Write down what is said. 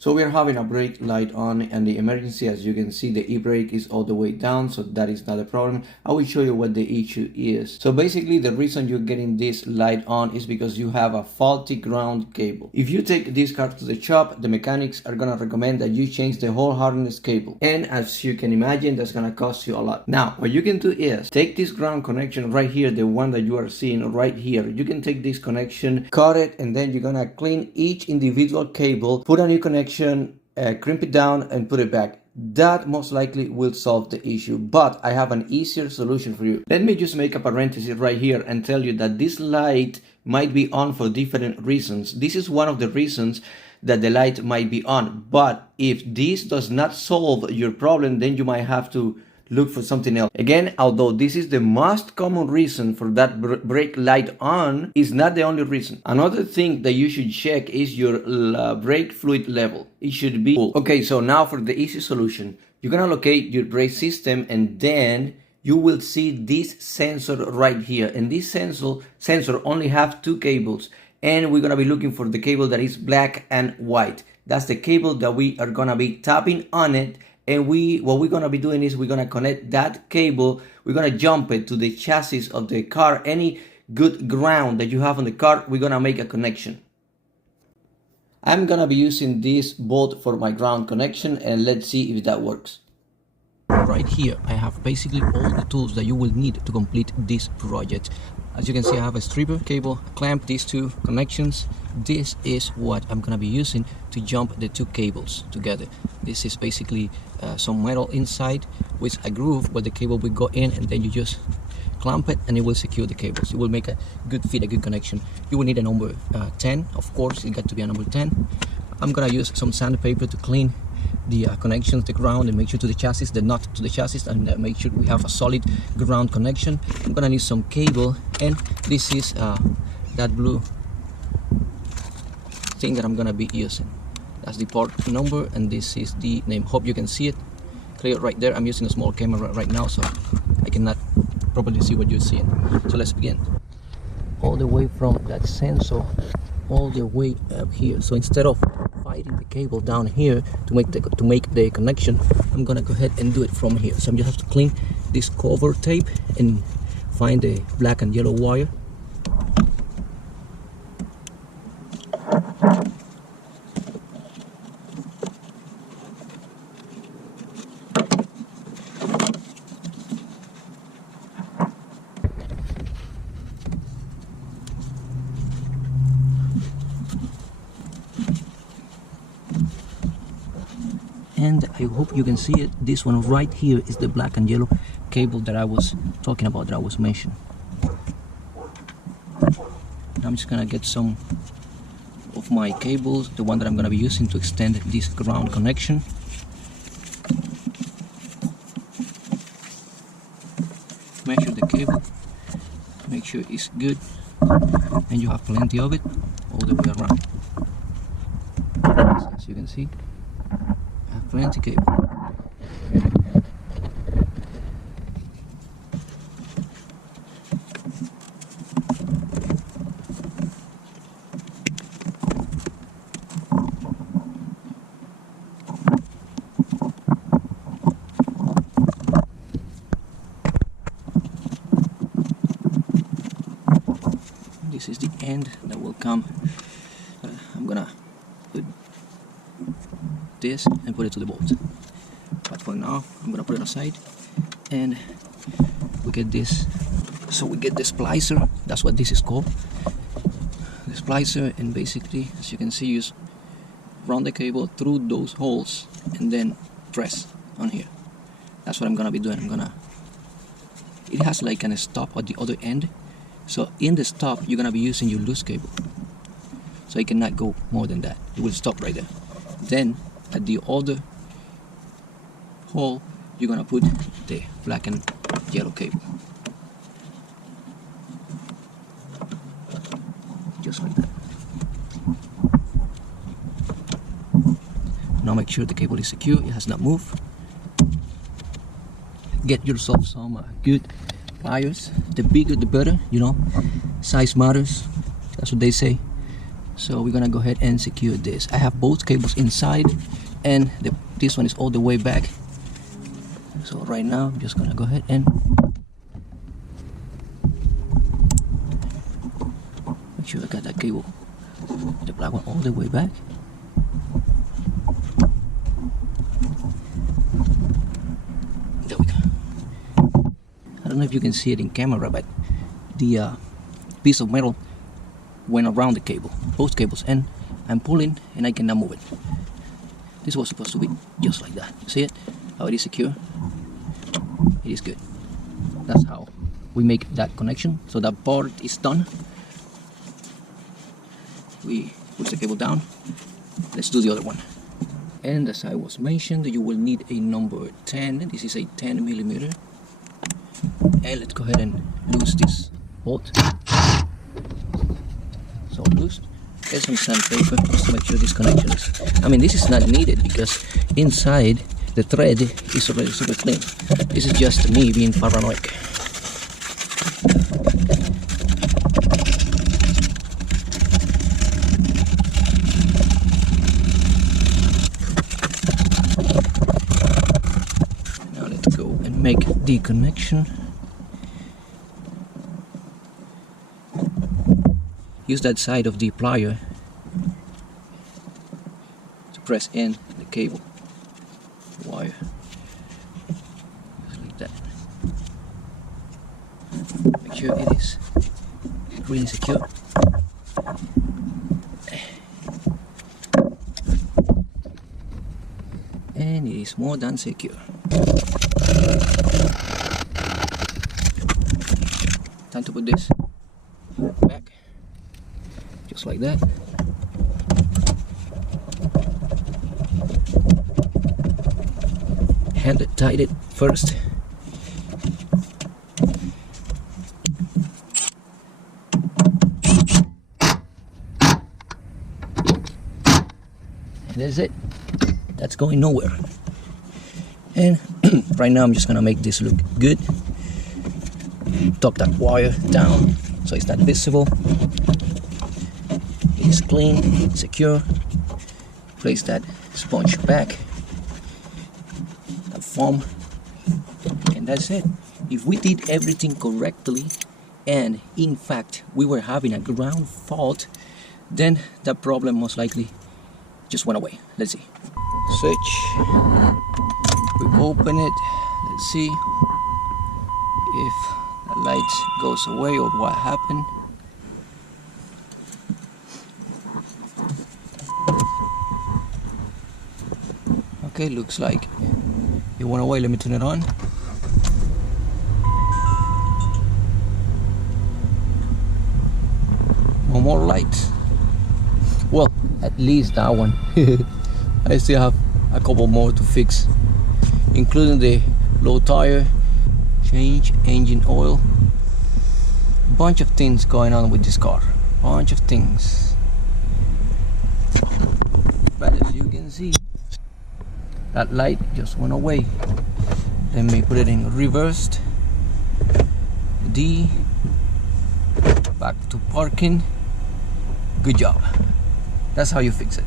So we are having a brake light on, and the emergency, as you can see, the e-brake is all the way down, so that is not a problem. I will show you what the issue is. So basically the reason you're getting this light on is because you have a faulty ground cable. If you take this car to the shop, the mechanics are gonna recommend that you change the whole harness cable, and as you can imagine, that's gonna cost you a lot. Now what you can do is take this ground connection right here, the one that you are seeing right here. You can take this connection, cut it, and then you're gonna clean each individual cable, put a new connection, crimp it down and put it back. That most likely will solve the issue, but I have an easier solution for you. Let me just make a parenthesis right here and tell you that this light might be on for different reasons. This is one of the reasons that the light might be on, but if this does not solve your problem, then you might have to look for something else. Again, although this is the most common reason for that brake light on, is not the only reason. Another thing that you should check is your brake fluid level. It should be full. Okay, so now for the easy solution, you're gonna locate your brake system, and then you will see this sensor right here, and this sensor only have two cables, and we're gonna be looking for the cable that is black and white. That's the cable that we are gonna be tapping on it. And what we're gonna be doing is we're gonna connect that cable, we're gonna jump it to the chassis of the car. Any good ground that you have on the car, we're gonna make a connection. I'm gonna be using this bolt for my ground connection, and let's see if that works. Right here, I have basically all the tools that you will need to complete this project. As you can see, I have a stripper cable, a clamp, these two connections. This is what I'm gonna be using to jump the two cables together. This is basically some metal inside with a groove where the cable will go in, and then you just clamp it and it will secure the cables. It will make a good fit, a good connection. You will need a number 10, of course, it got to be a number 10. I'm gonna use some sandpaper to clean the connections, the ground, and make sure to the chassis, the nut to the chassis, and make sure we have a solid ground connection. I'm gonna need some cable, and this is that blue thing that I'm gonna be using. That's the part number, and this is the name. Hope you can see it clear right there. I'm using a small camera right now, so I cannot properly see what you're seeing. So let's begin. All the way from that sensor all the way up here. So instead of fighting the cable down here to make the connection, I'm gonna go ahead and do it from here. So I'm just have to clean this cover tape and find the black and yellow wire. And I hope you can see it. This one right here is the black and yellow cable that I was talking about, that I was mentioning. I'm just gonna get some of my cables, the one that I'm gonna be using to extend this ground connection. Measure the cable, make sure it's good, and you have plenty of it all the way around. As you can see, I have plenty cable. This is the end that will come. I'm gonna put this and put it to the bolt, but for now I'm gonna put it aside, and we get this. So we get the splicer, that's what this is called, the splicer, and basically, as you can see, you just run the cable through those holes and then press on here. That's what I'm gonna be doing. It has like a stop at the other end. So in the stop, you're gonna be using your loose cable. So it cannot go more than that. It will stop right there. Then at the other hole, you're gonna put the black and yellow cable. Just like that. Now make sure the cable is secure, it has not moved. Get yourself some good pliers. The bigger the better, you know, size matters, that's what they say. So we're gonna go ahead and secure this. I have both cables inside, and this one is all the way back. So right now I'm just gonna go ahead and make sure I got that cable, the black one, all the way back. There we go. I don't know if you can see it in camera, but the piece of metal went around the cable, both cables, and I'm pulling and I cannot move it. This was supposed to be just like that. You see it? How it is secure? It is good. That's how we make that connection. So that part is done. We push the cable down. Let's do the other one. And as I was mentioned, you will need a number 10. This is a 10 millimeter. And let's go ahead and loose this bolt. So loose. Get some sandpaper just to make sure this connection is. I mean, this is not needed because inside the thread is already super clean. This is just me being paranoid. Now let's go and make the connection. Use that side of the plier to press in the cable wire, just like that. Make sure it is really secure. And it is more than secure. Time to put this back. Just like that. Hand it, tight it first. And that's it. That's going nowhere. And right now I'm just gonna make this look good. Tuck that wire down so it's not visible. It's clean, secure. Place that sponge back, that foam, and that's it. If we did everything correctly, and in fact we were having a ground fault, then that problem most likely just went away. Let's see. Switch. We open it. Let's see if the light goes away or what happened. Okay, looks like it went away. Let me turn it on. No more light. Well, at least that one. I still have a couple more to fix, including the low tire, change engine oil. Bunch of things going on with this car. Bunch of things. But as you can see, that light just went away. Let me put it in reversed. D. Back to parking. Good job. That's how you fix it.